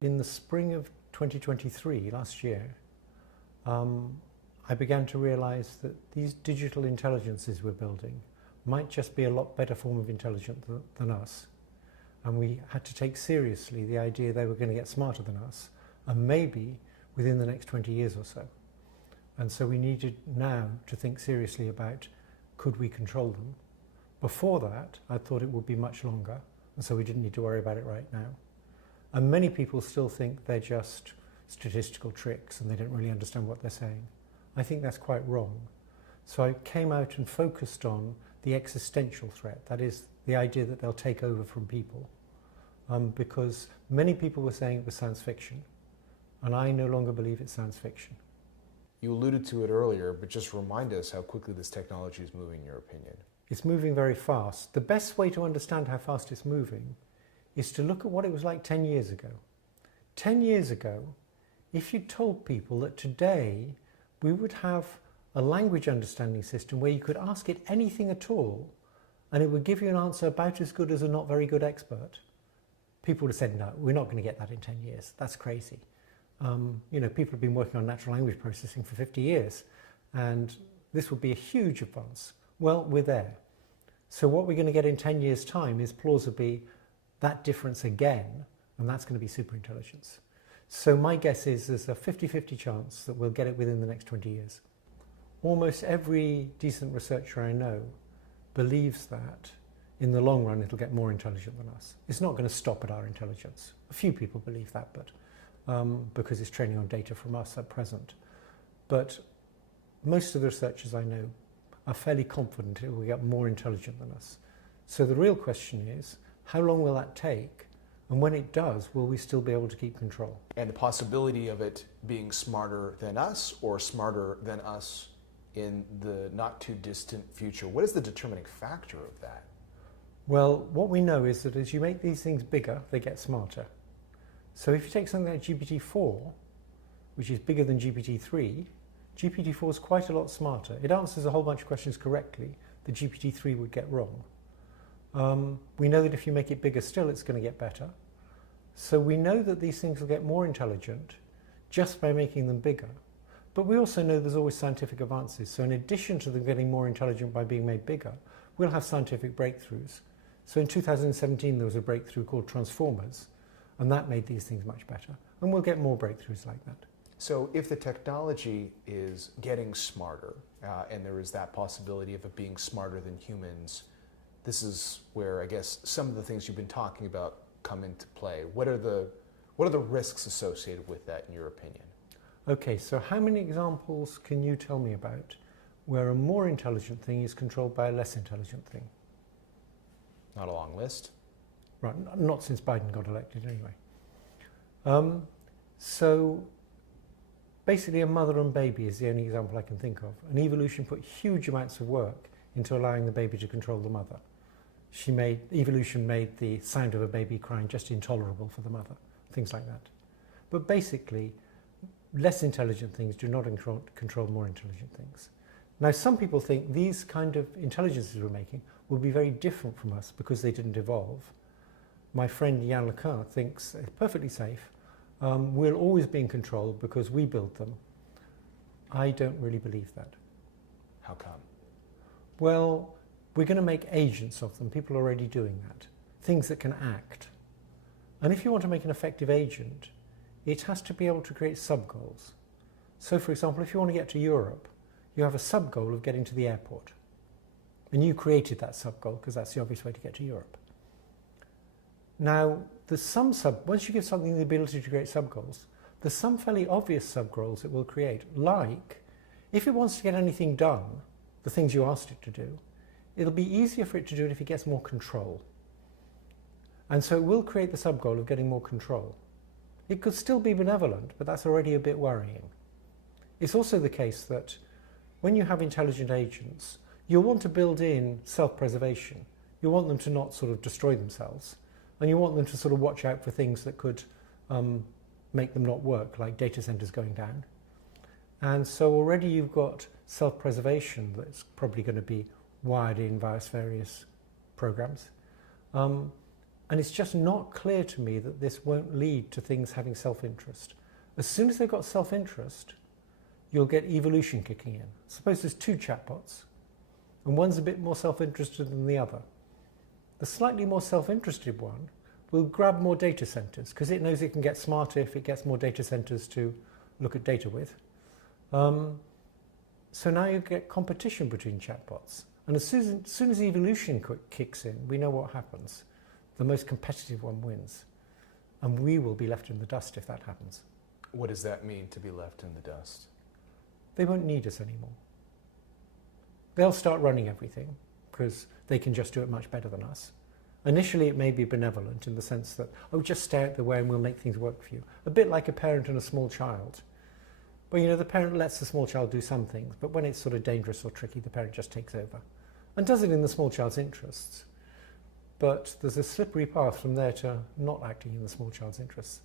In the spring of 2023, last year, I began to realize that these digital intelligences we're building might just be a lot better form of intelligence than us. And we had to take seriously the idea they were going to get smarter than us, and maybe within the next 20 years or so. And so we needed now to think seriously about, could we control them? Before that, I thought it would be much longer, and so we didn't need to worry about it right now. And many people still think they're just statistical tricks and they don't really understand what they're saying. I think that's quite wrong. So I came out and focused on the existential threat, that is the idea that they'll take over from people, because many people were saying it was science fiction, and I no longer believe it's science fiction. You alluded to it earlier, but just remind us how quickly this technology is moving, in your opinion. It's moving very fast. The best way to understand how fast it's moving is to look at what it was like 10 years ago. 10 years ago, if you told people that today we would have a language understanding system where you could ask it anything at all and it would give you an answer about as good as a not very good expert, people would have said, no, we're not going to get that in 10 years. That's crazy. People have been working on natural language processing for 50 years and this would be a huge advance. Well, we're there. So what we're going to get in 10 years' time is plausibly that difference again, and that's going to be superintelligence. So my guess is there's a 50-50 chance that we'll get it within the next 20 years. Almost every decent researcher I know believes that in the long run it'll get more intelligent than us. It's not going to stop at our intelligence. A few people believe that, but because it's training on data from us at present. But most of the researchers I know are fairly confident it will get more intelligent than us. So the real question is, how long will that take? And when it does, will we still be able to keep control? And the possibility of it being smarter than us or smarter than us in the not too distant future, what is the determining factor of that? Well, what we know is that as you make these things bigger, they get smarter. So if you take something like GPT-4, which is bigger than GPT-3, GPT-4 is quite a lot smarter. It answers a whole bunch of questions correctly that GPT-3 would get wrong. We know that if you make it bigger still, it's going to get better. So we know that these things will get more intelligent just by making them bigger. But we also know there's always scientific advances. So in addition to them getting more intelligent by being made bigger, we'll have scientific breakthroughs. So in 2017, there was a breakthrough called transformers, and that made these things much better. And we'll get more breakthroughs like that. So if the technology is getting smarter, and there is that possibility of it being smarter than humans, this is where I guess some of the things you've been talking about come into play. What are the risks associated with that, in your opinion? Okay, so how many examples can you tell me about where a more intelligent thing is controlled by a less intelligent thing? Not a long list. Right, not since Biden got elected anyway. So basically a mother and baby is the only example I can think of. And evolution put huge amounts of work into allowing the baby to control the mother. Evolution made the sound of a baby crying just intolerable for the mother, things like that. But basically, less intelligent things do not control more intelligent things. Now, some people think these kind of intelligences we're making will be very different from us because they didn't evolve. My friend Yann LeCun thinks it's perfectly safe. We'll always be in control because we built them. I don't really believe that. How come? Well, we're going to make agents of them. People are already doing that. Things that can act. And if you want to make an effective agent, it has to be able to create sub-goals. So, for example, if you want to get to Europe, you have a sub-goal of getting to the airport. And you created that sub-goal because that's the obvious way to get to Europe. Now, once you give something the ability to create sub-goals, there's some fairly obvious sub-goals it will create, like if it wants to get anything done, the things you asked it to do, it'll be easier for it to do it if it gets more control. And so it will create the sub-goal of getting more control. It could still be benevolent, but that's already a bit worrying. It's also the case that when you have intelligent agents, you'll want to build in self-preservation. You want them to not sort of destroy themselves, and you want them to sort of watch out for things that could make them not work, like data centers going down. And so already you've got self-preservation that's probably going to be wired in various programs. And it's just not clear to me that this won't lead to things having self-interest. As soon as they've got self-interest, you'll get evolution kicking in. Suppose there's two chatbots, and one's a bit more self-interested than the other. The slightly more self-interested one will grab more data centers because it knows it can get smarter if it gets more data centers to look at data with. So now you get competition between chatbots. And as soon as evolution kicks in, we know what happens. The most competitive one wins. And we will be left in the dust if that happens. What does that mean, to be left in the dust? They won't need us anymore. They'll start running everything because they can just do it much better than us. Initially, it may be benevolent in the sense that, oh, just stay out the way and we'll make things work for you. A bit like a parent and a small child. But, the parent lets the small child do some things, but when it's sort of dangerous or tricky, the parent just takes over and does it in the small child's interests. But there's a slippery path from there to not acting in the small child's interests.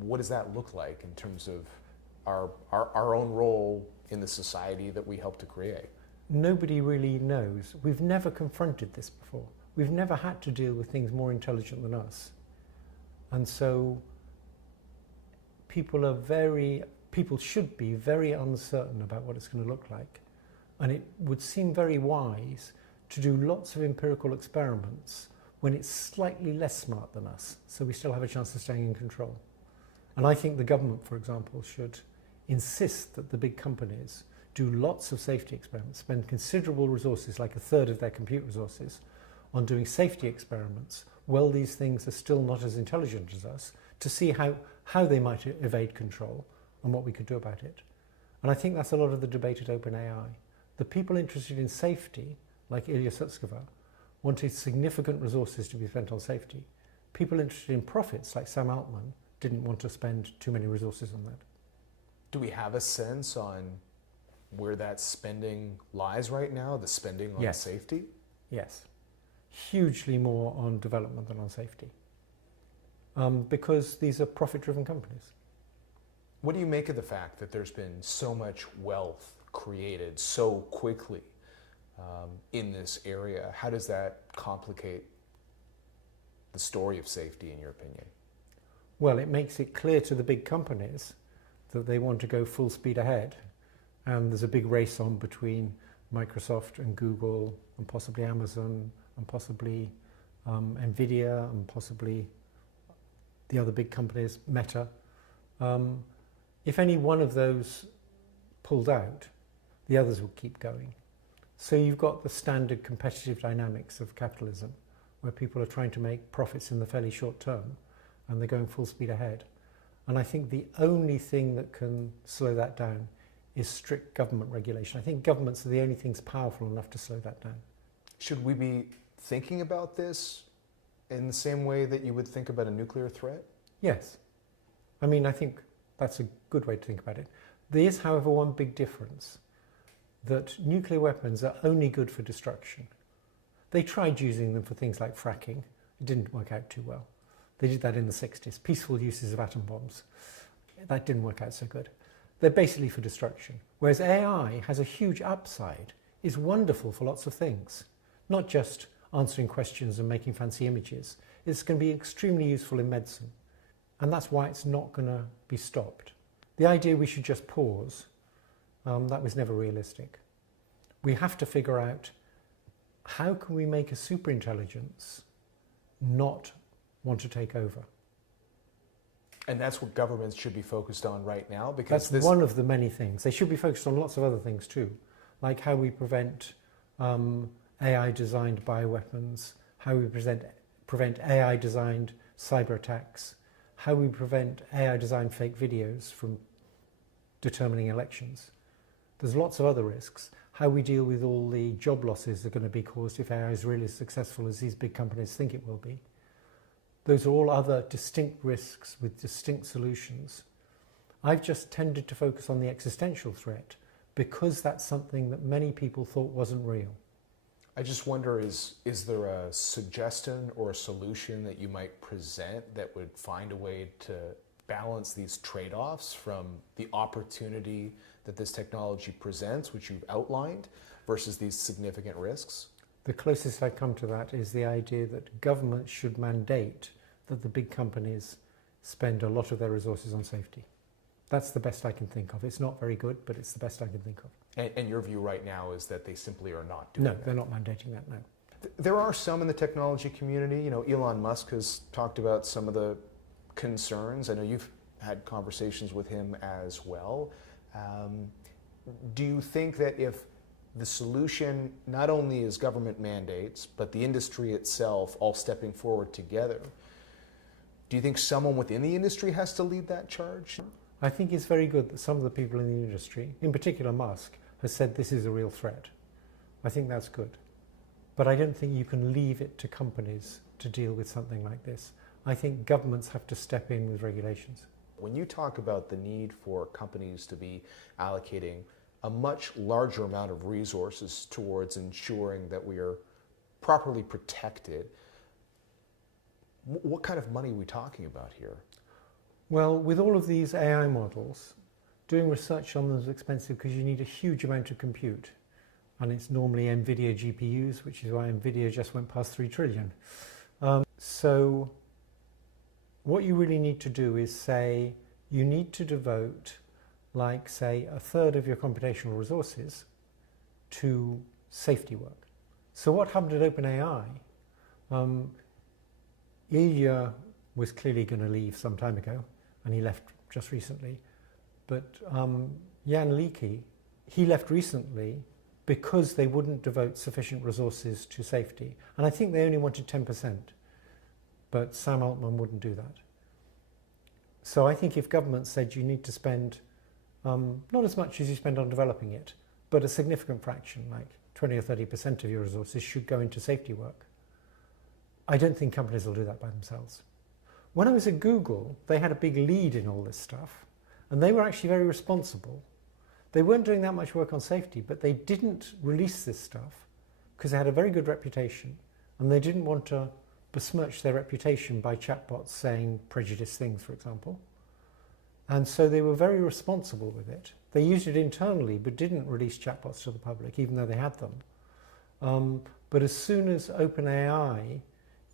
What does that look like in terms of our own role in the society that we help to create? Nobody really knows. We've never confronted this before. We've never had to deal with things more intelligent than us. And so people should be very uncertain about what it's going to look like. And it would seem very wise to do lots of empirical experiments when it's slightly less smart than us, so we still have a chance of staying in control. And I think the government, for example, should insist that the big companies do lots of safety experiments, spend considerable resources, like a third of their compute resources, on doing safety experiments while these things are still not as intelligent as us, to see how they might evade control and what we could do about it. And I think that's a lot of the debate at OpenAI. The people interested in safety, like Ilya Sutskever, wanted significant resources to be spent on safety. People interested in profits, like Sam Altman, didn't want to spend too many resources on that. Do we have a sense on where that spending lies right now, the spending on safety? Yes. Hugely more on development than on safety. Because these are profit-driven companies. What do you make of the fact that there's been so much wealth created so quickly in this area? How does that complicate the story of safety, in your opinion? Well, it makes it clear to the big companies that they want to go full speed ahead. And there's a big race on between Microsoft and Google and possibly Amazon and possibly Nvidia and possibly the other big companies, Meta. If any one of those pulled out, the others will keep going. So you've got the standard competitive dynamics of capitalism, where people are trying to make profits in the fairly short term, and they're going full speed ahead. And I think the only thing that can slow that down is strict government regulation. I think governments are the only things powerful enough to slow that down. Should we be thinking about this in the same way that you would think about a nuclear threat? Yes. I mean, I think that's a good way to think about it. There is, however, one big difference, that nuclear weapons are only good for destruction. They tried using them for things like fracking. It didn't work out too well. They did that in the 60s, peaceful uses of atom bombs. That didn't work out so good. They're basically for destruction. Whereas AI has a huge upside, is wonderful for lots of things, not just answering questions and making fancy images. It's going to be extremely useful in medicine. And that's why it's not going to be stopped. The idea we should just pause, that was never realistic. We have to figure out, how can we make a superintelligence not want to take over? And that's what governments should be focused on right now, because that's one of the many things. They should be focused on lots of other things too, like how we prevent AI-designed bioweapons, how we prevent AI-designed cyber attacks, how we prevent AI-designed fake videos from determining elections. There's lots of other risks. How we deal with all the job losses that are going to be caused if AI is really as successful as these big companies think it will be. Those are all other distinct risks with distinct solutions. I've just tended to focus on the existential threat because that's something that many people thought wasn't real. I just wonder, is there a suggestion or a solution that you might present that would find a way to balance these trade-offs from the opportunity that this technology presents, which you've outlined, versus these significant risks? The closest I come to that is the idea that government should mandate that the big companies spend a lot of their resources on safety. That's the best I can think of. It's not very good, but it's the best I can think of. And your view right now is that they simply are not doing that? No, they're not mandating that, no. There are some in the technology community. You know, Elon Musk has talked about some of the concerns. I know you've had conversations with him as well. Do you think that if the solution not only is government mandates, but the industry itself all stepping forward together, do you think someone within the industry has to lead that charge? I think it's very good that some of the people in the industry, in particular Musk, has said this is a real threat. I think that's good. But I don't think you can leave it to companies to deal with something like this. I think governments have to step in with regulations. When you talk about the need for companies to be allocating a much larger amount of resources towards ensuring that we are properly protected, what kind of money are we talking about here? Well, with all of these AI models, doing research on them is expensive because you need a huge amount of compute. And it's normally NVIDIA GPUs, which is why NVIDIA just went past 3 trillion. So what you really need to do is say, you need to devote, like, say, a third of your computational resources to safety work. So what happened at OpenAI, Ilya was clearly going to leave some time ago, and he left just recently. But Jan Leakey, he left recently because they wouldn't devote sufficient resources to safety. And I think they only wanted 10%, but Sam Altman wouldn't do that. So I think if government said you need to spend not as much as you spend on developing it, but a significant fraction, like 20 or 30% of your resources should go into safety work, I don't think companies will do that by themselves. When I was at Google, they had a big lead in all this stuff, and they were actually very responsible. They weren't doing that much work on safety, but they didn't release this stuff because they had a very good reputation, and they didn't want to besmirch their reputation by chatbots saying prejudiced things, for example. And so they were very responsible with it. They used it internally, but didn't release chatbots to the public, even though they had them. But as soon as OpenAI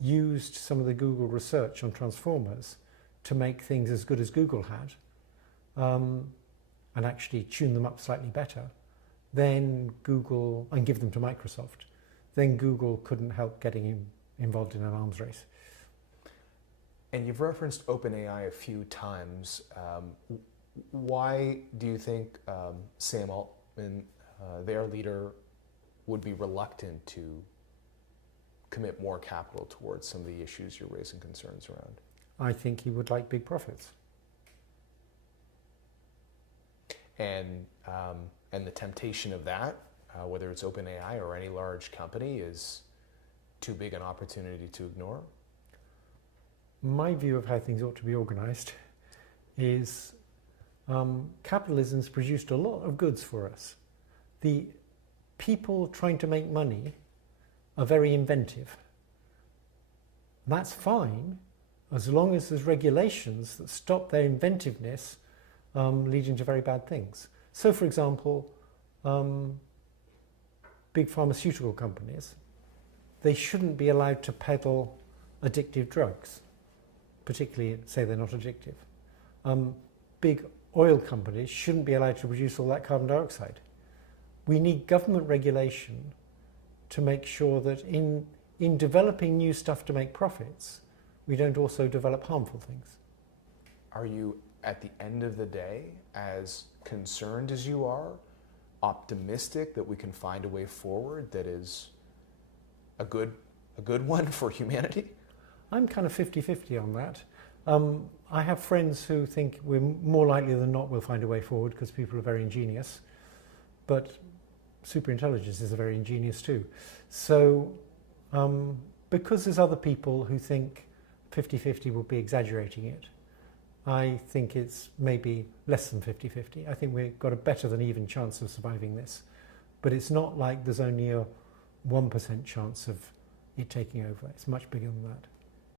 used some of the Google research on transformers to make things as good as Google had, and actually tune them up slightly better, then Google, and give them to Microsoft, then Google couldn't help getting involved in an arms race. And you've referenced OpenAI a few times. Why do you think Sam Altman, their leader, would be reluctant to commit more capital towards some of the issues you're raising concerns around? I think he would like big profits. And the temptation of that, whether it's OpenAI or any large company, is too big an opportunity to ignore? My view of how things ought to be organized is capitalism's produced a lot of goods for us. The people trying to make money are very inventive. That's fine as long as there's regulations that stop their inventiveness leading to very bad things. So, for example, big pharmaceutical companies, they shouldn't be allowed to peddle addictive drugs, particularly say they're not addictive. Big oil companies shouldn't be allowed to produce all that carbon dioxide. We need government regulation to make sure that in developing new stuff to make profits, we don't also develop harmful things. Are you, at the end of the day, as concerned as you are, optimistic that we can find a way forward that is a good one for humanity? I'm kind of 50-50 on that. I have friends who think we're more likely than not we'll find a way forward because people are very ingenious, but superintelligence is very ingenious too. So because there's other people who think 50-50 will be exaggerating it, I think it's maybe less than 50-50. I think we've got a better than even chance of surviving this, but it's not like there's only a 1% chance of it taking over. It's much bigger than that.